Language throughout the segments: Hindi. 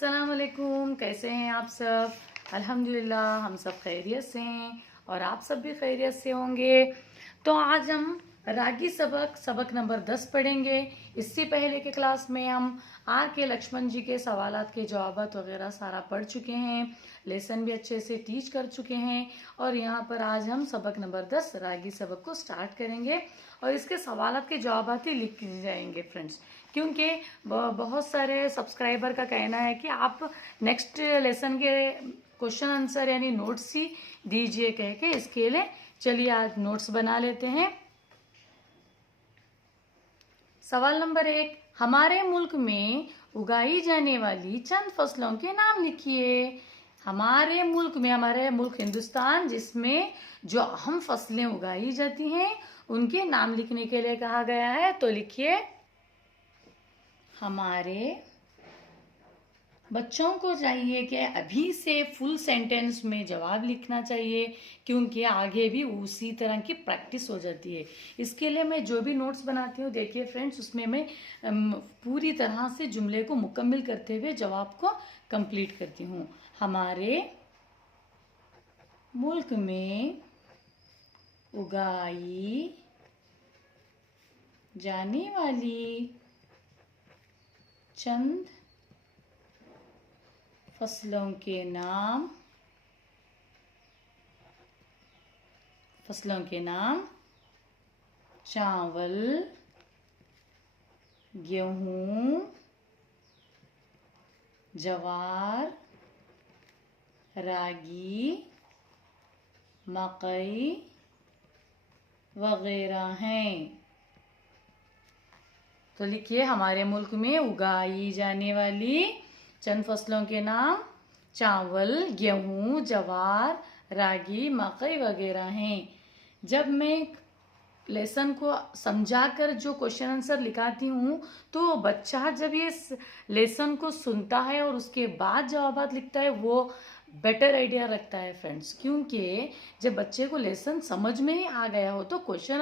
अस्सलाम वालेकुम। कैसे हैं आप सब? अल्हम्दुलिल्लाह हम सब खैरियत से हैं और आप सब भी खैरियत से होंगे। तो आज हम रागी सबक नंबर 10 पढ़ेंगे। इससे पहले के क्लास में हम आर के लक्ष्मण जी के सवालात के जवाबात वगैरह सारा पढ़ चुके हैं, लेसन भी अच्छे से टीच कर चुके हैं। और यहाँ पर आज हम सबक नंबर 10 रागी सबक को स्टार्ट करेंगे और इसके सवालात के जवाबात ही लिख जाएंगे फ्रेंड्स, क्योंकि बहुत सारे सब्सक्राइबर का कहना है कि आप नेक्स्ट लेसन के क्वेश्चन आंसर यानी नोट्स ही दीजिए कह के। इसके लिए चलिए आज नोट्स बना लेते हैं। सवाल नंबर 1, हमारे मुल्क में उगाई जाने वाली चंद फसलों के नाम लिखिए। हमारे मुल्क हिंदुस्तान, जिसमें जो अहम फसलें उगाई जाती हैं उनके नाम लिखने के लिए कहा गया है। तो लिखिए, हमारे बच्चों को चाहिए कि अभी से फुल सेंटेंस में जवाब लिखना चाहिए, क्योंकि आगे भी उसी तरह की प्रैक्टिस हो जाती है। इसके लिए मैं जो भी नोट्स बनाती हूँ, देखिए फ्रेंड्स, उसमें मैं पूरी तरह से जुमले को मुकम्मल करते हुए जवाब को कंप्लीट करती हूँ। हमारे मुल्क में उगाई जाने वाली चंद फसलों के नाम चावल, गेहूं, जवार, रागी, मकई वगैरह हैं। तो लिखिए, हमारे मुल्क में उगाई जाने वाली चंद फसलों के नाम चावल, गेहूं, जवार, रागी, मकई वगैरह हैं। जब मैं लेसन को समझाकर जो क्वेश्चन आंसर लिखाती हूँ, तो बच्चा जब ये लेसन को सुनता है और उसके बाद जवाबात लिखता है, वो बेटर आइडिया रखता है फ्रेंड्स। क्योंकि जब बच्चे को लेसन समझ में ही आ गया हो तो क्वेश्चन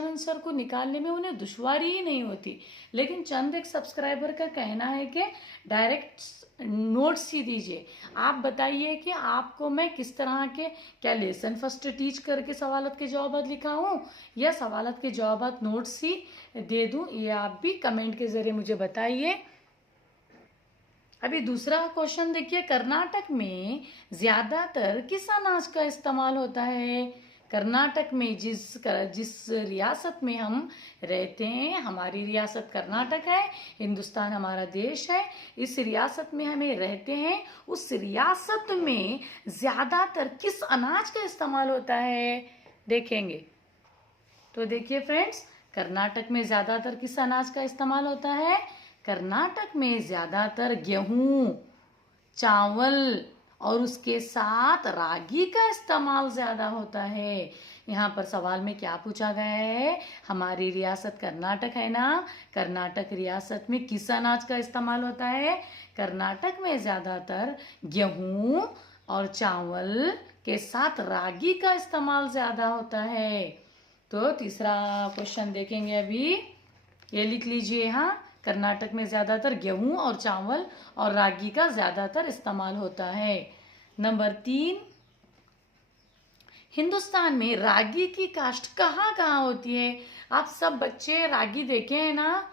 आंसर को निकालने में उन्हें दुश्वारी ही नहीं होती। लेकिन चंद एक सब्सक्राइबर का कहना है कि डायरेक्ट नोट्स ही दीजिए। आप बताइए कि आपको मैं किस तरह के, क्या लेसन फर्स्ट टीच करके सवालत के जवाबात लिखाऊं या सवालत के जवाबात नोट्स ही दे दूं, ये आप भी कमेंट के जरिए मुझे बताइए। अभी दूसरा क्वेश्चन देखिए, कर्नाटक में ज्यादातर किस अनाज का इस्तेमाल होता है? कर्नाटक में जिस रियासत में हम रहते हैं, हमारी रियासत कर्नाटक है, हिंदुस्तान हमारा देश है, इस रियासत में हमें रहते हैं, उस रियासत में ज्यादातर किस अनाज का इस्तेमाल होता है देखेंगे। तो देखिए फ्रेंड्स, कर्नाटक में ज्यादातर किस अनाज का इस्तेमाल होता है? कर्नाटक में ज्यादातर गेहूं, चावल और उसके साथ रागी का इस्तेमाल ज्यादा होता है। यहाँ पर सवाल में क्या पूछा गया है? हमारी रियासत कर्नाटक है ना, कर्नाटक रियासत में किस अनाज का इस्तेमाल होता है? कर्नाटक में ज्यादातर गेहूं और चावल के साथ रागी का इस्तेमाल ज्यादा होता है। तो तीसरा क्वेश्चन देखेंगे अभी, ये लिख लीजिए। हाँ, कर्नाटक में ज्यादातर गेहूं और चावल और रागी का ज्यादातर इस्तेमाल होता है। नंबर 3, हिंदुस्तान में रागी की काश्त कहाँ कहाँ होती है? आप सब बच्चे रागी देखे हैं ना?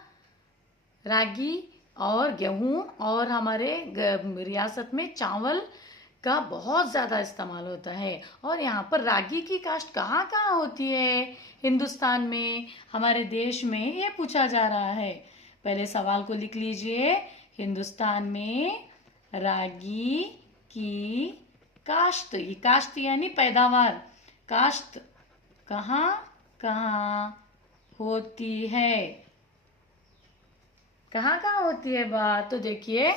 रागी और गेहूं और हमारे रियासत में चावल का बहुत ज्यादा इस्तेमाल होता है। और यहाँ पर रागी की काश्त कहाँ कहाँ होती है हिंदुस्तान में, हमारे देश में, ये पूछा जा रहा है। पहले सवाल को लिख लीजिए, हिंदुस्तान में रागी की काश्त, ये काश्त यानी पैदावार, काश्त कहाँ कहाँ होती है? कहाँ कहाँ होती है बात? तो देखिए,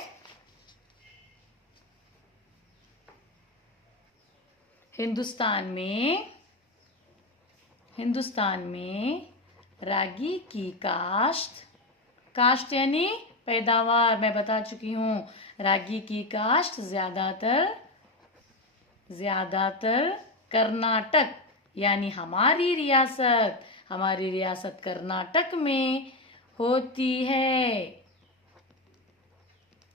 हिंदुस्तान में रागी की काश्त यानी पैदावार, मैं बता चुकी हूँ। रागी की काश्त ज्यादातर कर्नाटक यानी हमारी रियासत कर्नाटक में होती है।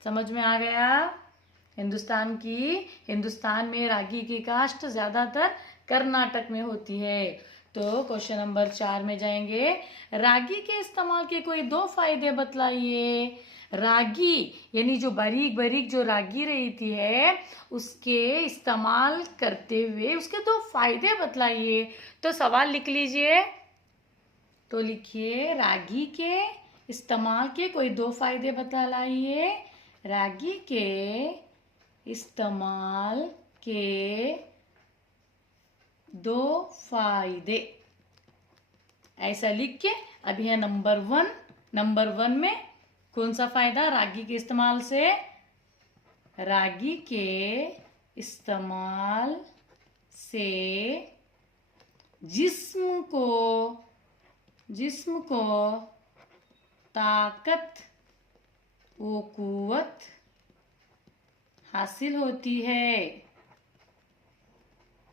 समझ में आ गया? हिंदुस्तान में रागी की काश्त ज्यादातर कर्नाटक में होती है। तो क्वेश्चन नंबर 4 में जाएंगे। रागी के इस्तेमाल के कोई 2 फायदे बतलाइए। रागी यानी जो बारीक बारीक जो रागी रहती है उसके इस्तेमाल करते हुए उसके 2 फायदे बतलाइए। तो सवाल लिख लीजिए। तो लिखिए रागी के इस्तेमाल के कोई 2 फायदे बतलाइए। रागी के इस्तेमाल के 2 फायदे, ऐसा लिख के अभी है नंबर 1 में कौन सा फायदा रागी के इस्तेमाल से? रागी के इस्तेमाल से जिस्म को ताकत व कुव्वत हासिल होती है।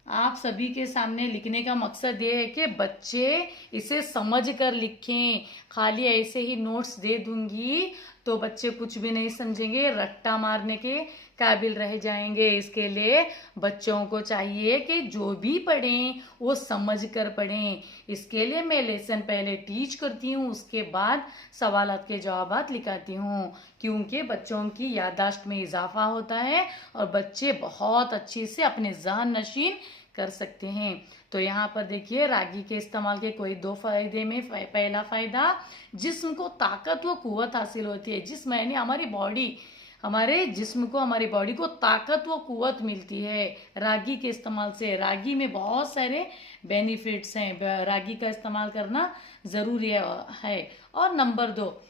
आप सभी के सामने लिखने का मकसद ये है कि बच्चे इसे समझ कर लिखें। खाली ऐसे ही नोट्स दे दूंगी तो बच्चे कुछ भी नहीं समझेंगे, रट्टा मारने के काबिल रह जाएंगे। इसके लिए बच्चों को चाहिए कि जो भी पढ़ें वो समझ कर पढ़ें। इसके लिए मैं लेसन पहले टीच करती हूँ, उसके बाद सवालात के जवाबात लिखाती हूँ, क्योंकि बच्चों की याददाश्त में इजाफा होता है और बच्चे बहुत अच्छी से अपने ज़हन नशीन कर सकते हैं। तो यहाँ पर देखिए रागी के इस्तेमाल के कोई 2 फायदे में पहला फायदा जिस्म को ताकत व कुव्वत हासिल होती है। जिस्म यानी हमारी बॉडी, हमारे जिस्म को, हमारी बॉडी को ताकत व कुव्वत मिलती है रागी के इस्तेमाल से। रागी में बहुत सारे बेनिफिट्स हैं, रागी का इस्तेमाल करना ज़रूरी है। और नंबर 2,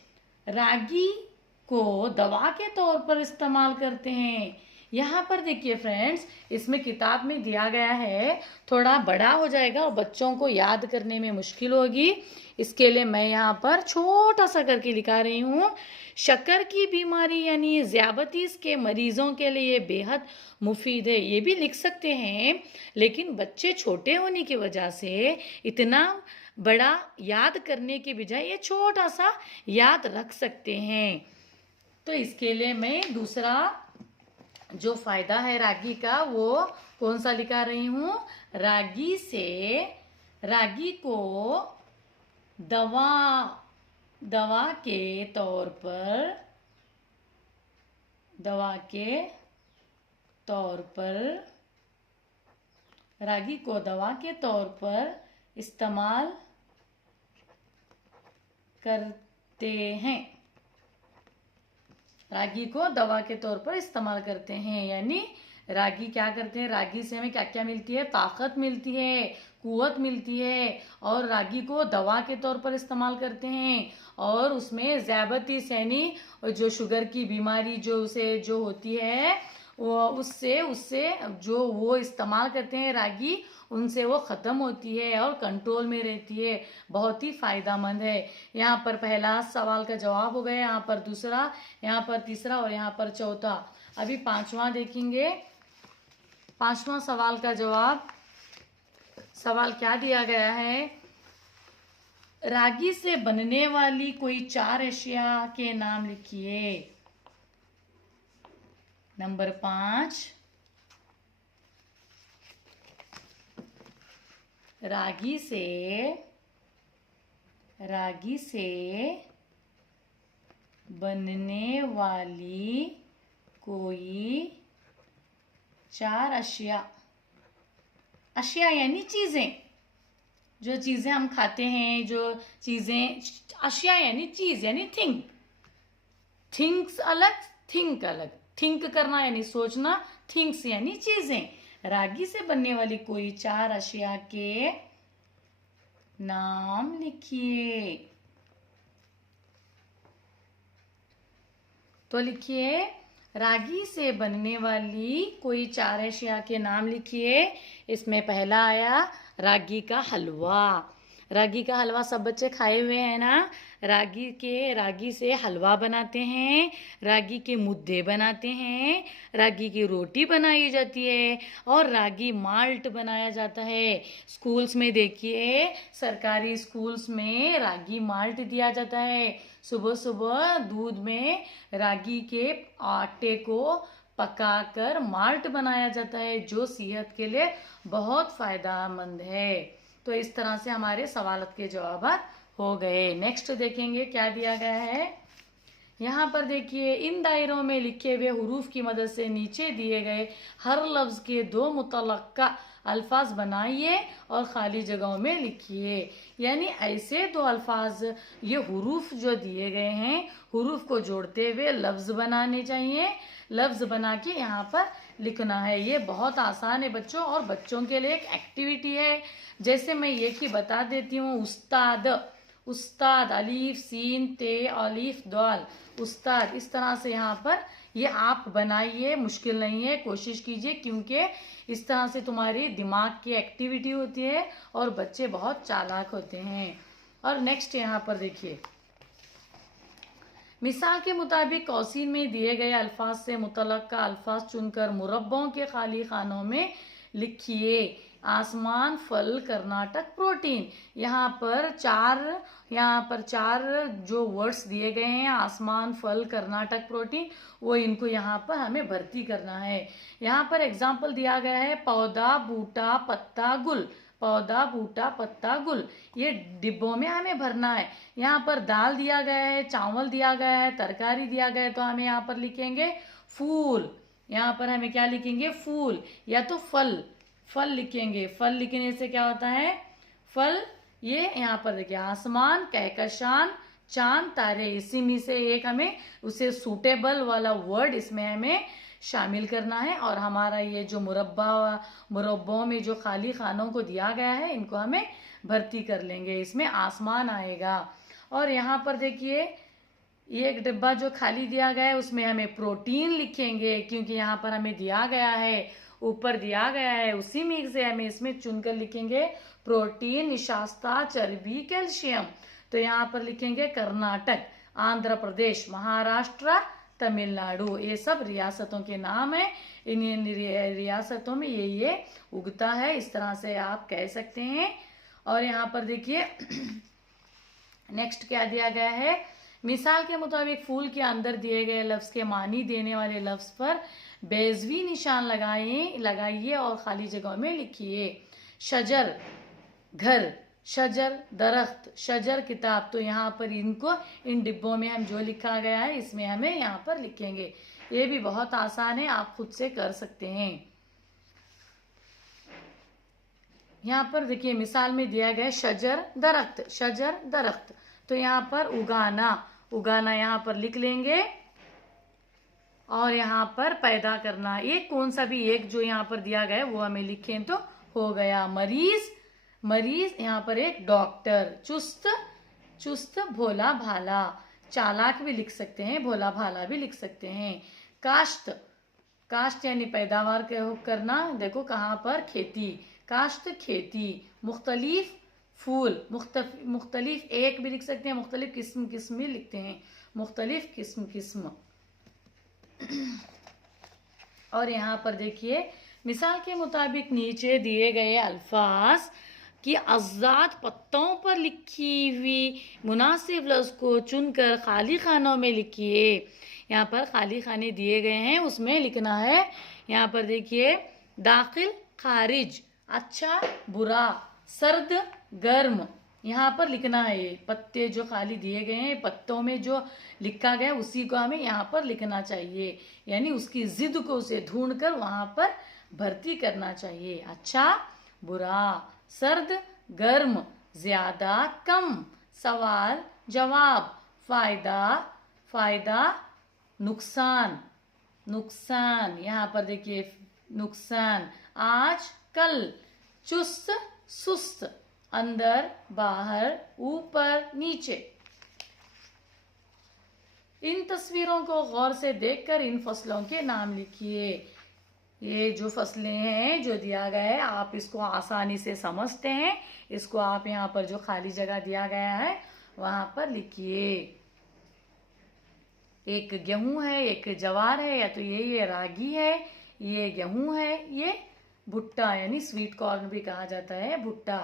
रागी को दवा के तौर पर इस्तेमाल करते हैं। यहाँ पर देखिए फ्रेंड्स, इसमें किताब में दिया गया है, थोड़ा बड़ा हो जाएगा और बच्चों को याद करने में मुश्किल होगी। इसके लिए मैं यहाँ पर छोटा सा करके लिखा रही हूँ। शक्कर की बीमारी यानी ज़ियाबतीस के मरीजों के लिए बेहद मुफीद है। ये भी लिख सकते हैं, लेकिन बच्चे छोटे होने की वजह से इतना बड़ा याद करने के बजाय ये छोटा सा याद रख सकते हैं। तो इसके लिए मैं दूसरा जो फायदा है रागी का वो कौन सा लिखा रही हूँ। रागी को दवा के तौर पर इस्तेमाल करते हैं। रागी को दवा के तौर पर इस्तेमाल करते हैं, यानी रागी क्या करते हैं, रागी से हमें क्या क्या मिलती है, ताकत मिलती है, कुव्वत मिलती है, और रागी को दवा के तौर पर इस्तेमाल करते हैं। और उसमें ज़ियाबतीस यानी जो शुगर की बीमारी जो होती है वो उससे जो वो इस्तेमाल करते हैं रागी, उनसे वो ख़त्म होती है और कंट्रोल में रहती है। बहुत ही फ़ायदेमंद है। यहाँ पर पहला सवाल का जवाब हो गया, यहाँ पर दूसरा, यहाँ पर तीसरा और यहाँ पर चौथा। अभी 5वां देखेंगे। 5वां सवाल का जवाब, सवाल क्या दिया गया है, रागी से बनने वाली कोई 4 अशिया के नाम लिखिए। नंबर 5, रागी से बनने वाली कोई 4 अशिया यानी चीजें, जो चीजें हम खाते हैं, जो चीजें, अशिया यानी चीज यानी थिंग्स अलग, थिंक अलग, थिंक करना यानी सोचना, थिंग्स यानी चीजें। रागी से बनने वाली कोई 4 अशिया के नाम लिखिए। तो लिखिए, रागी से बनने वाली कोई 4 अशिया के नाम लिखिए। इसमें पहला आया रागी का हलवा। रागी का हलवा सब बच्चे खाए हुए हैं ना। रागी से हलवा बनाते हैं, रागी के मुद्दे बनाते हैं, रागी की रोटी बनाई जाती है और रागी माल्ट बनाया जाता है। स्कूल्स में देखिए, सरकारी स्कूल्स में रागी माल्ट दिया जाता है। सुबह सुबह दूध में रागी के आटे को पकाकर माल्ट बनाया जाता है, जो सेहत के लिए बहुत फायदेमंद है। तो इस तरह से हमारे सवालत के जवाब हो गए। नेक्स्ट देखेंगे क्या दिया गया है। यहाँ पर देखिए, इन दायरों में लिखे हुए हुरूफ की मदद से नीचे दिए गए हर लफ्ज के दो मुतलक्का अल्फाज बनाइए और खाली जगहों में लिखिए। यानी ऐसे दो अल्फाज, ये हुरूफ जो दिए गए हैं, हुरूफ को जोड़ते हुए लफ्ज बनाने चाहिए। लफ्ज बना के यहाँ पर लिखना है। ये बहुत आसान है बच्चों, और बच्चों के लिए एक एक्टिविटी है। जैसे मैं ये की बता देती हूँ, उस्ताद, उस्ताद, अलीफ सीन ते अलीफ दाल, उस्ताद। इस तरह से यहाँ पर ये आप बनाइए, मुश्किल नहीं है, कोशिश कीजिए, क्योंकि इस तरह से तुम्हारी दिमाग की एक्टिविटी होती है और बच्चे बहुत चालाक होते हैं। और नेक्स्ट यहाँ पर देखिए, मिसाल के मुताबिक कौसीन में दिए गए अल्फाज से मुतलक्का अल्फाज चुनकर मुरब्बों के खाली खानों में लिखिए। आसमान, फल, कर्नाटक, प्रोटीन। यहाँ पर चार जो वर्ड्स दिए गए हैं, आसमान, फल, कर्नाटक, प्रोटीन, वो इनको यहाँ पर हमें भर्ती करना है। यहाँ पर एग्जाम्पल दिया गया है, पौधा, बूटा, पत्ता, गुल। पौधा, बूटा, पत्ता, गुल, ये डिब्बों में हमें भरना है। यहाँ पर दाल दिया गया है, चावल दिया गया है, तरकारी दिया गया है, तो हमें यहाँ पर लिखेंगे फूल। यहाँ पर हमें क्या लिखेंगे, फूल, या तो फल, फल लिखेंगे। फल लिखने से क्या होता है, फल। ये यहाँ पर देखिए, आसमान, कहकशान, चांद, तारे, इसी में से एक हमें उसे सूटेबल वाला वर्ड इसमें हमें शामिल करना है। और हमारा ये जो मुरब्बों में जो खाली खानों को दिया गया है, इनको हमें भर्ती कर लेंगे। इसमें आसमान आएगा। और यहाँ पर देखिए, ये एक डिब्बा जो खाली दिया गया है, उसमें हमें प्रोटीन लिखेंगे, क्योंकि यहाँ पर हमें दिया गया है, ऊपर दिया गया है, उसी में से हमें इसमें चुनकर लिखेंगे प्रोटीन, निशास्ता, चर्बी, कैल्शियम। तो यहाँ पर लिखेंगे कर्नाटक, आंध्र प्रदेश, महाराष्ट्र, तमिलनाडु। ये सब रियासतों के नाम है। इन रियासतों में ये उगता है, इस तरह से आप कह सकते हैं। और यहाँ पर देखिए नेक्स्ट क्या दिया गया है, मिसाल के मुताबिक फूल के अंदर दिए गए लफ्ज के मानी देने वाले लफ्ज पर बेजवी निशान लगाइए और खाली जगहों में लिखिए। शजर, घर, शजर, दरख्त, शजर, किताब। तो यहाँ पर इनको, इन डिब्बों में हम जो लिखा गया है, इसमें हमें यहाँ पर लिखेंगे। ये भी बहुत आसान है, आप खुद से कर सकते हैं। यहाँ पर देखिए, मिसाल में दिया गया शजर, दरख्त, शजर, दरख्त। तो यहाँ पर उगाना, उगाना यहाँ पर लिख लेंगे। और यहाँ पर पैदा करना, ये कौन सा भी एक जो यहाँ पर दिया गया है वो हमें लिखें तो हो गया। मरीज, मरीज, यहाँ पर एक डॉक्टर। चुस्त, चुस्त, भोला भाला, चालाक भी लिख सकते हैं, भोला भाला भी लिख सकते हैं। काश्त, काश्त यानी पैदावार करना, देखो कहाँ पर, खेती, काश्त, खेती। मुख्तलिफ, फूल, मुख्तलिफ एक भी लिख सकते हैं, मुख्तलिफ किस्म किस्म भी लिखते हैं, मुख्तलिफ किस्म किस्म। और यहाँ पर देखिए, मिसाल के मुताबिक नीचे दिए गए अल्फाज की आजाद पत्तों पर लिखी हुई मुनासिब लफ्ज को चुनकर खाली खानों में लिखिए। यहाँ पर खाली खाने दिए गए हैं, उसमें लिखना है। यहाँ पर देखिए, दाखिल, खारिज, अच्छा, बुरा, सर्द, गर्म, यहाँ पर लिखना है। ये पत्ते जो खाली दिए गए हैं, पत्तों में जो लिखा गया उसी को हमें यहाँ पर लिखना चाहिए, यानी उसकी जिद को उसे ढूंढकर वहां पर भर्ती करना चाहिए। अच्छा, बुरा, सर्द, गर्म, ज्यादा, कम, सवाल, जवाब, फायदा, फायदा, नुकसान, नुकसान। यहाँ पर देखिए, नुकसान, आज, कल, चुस्त, सुस्त, अंदर, बाहर, ऊपर, नीचे। इन तस्वीरों को गौर से देखकर इन फसलों के नाम लिखिए। ये जो फसलें हैं जो दिया गया है, आप इसको आसानी से समझते हैं। इसको आप यहाँ पर जो खाली जगह दिया गया है वहां पर लिखिए। एक गेहूं है, एक जवार है, या तो ये रागी है, ये गेहूं है, ये भुट्टा यानी स्वीट कॉर्न भी कहा जाता है, भुट्टा।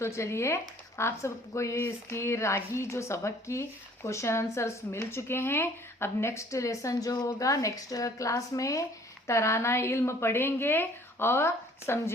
तो चलिए आप सबको ये इसकी रागी जो सबक की क्वेश्चन आंसर्स मिल चुके हैं। अब नेक्स्ट लेसन जो होगा नेक्स्ट क्लास में तराना इल्म पढ़ेंगे और समझेंगे।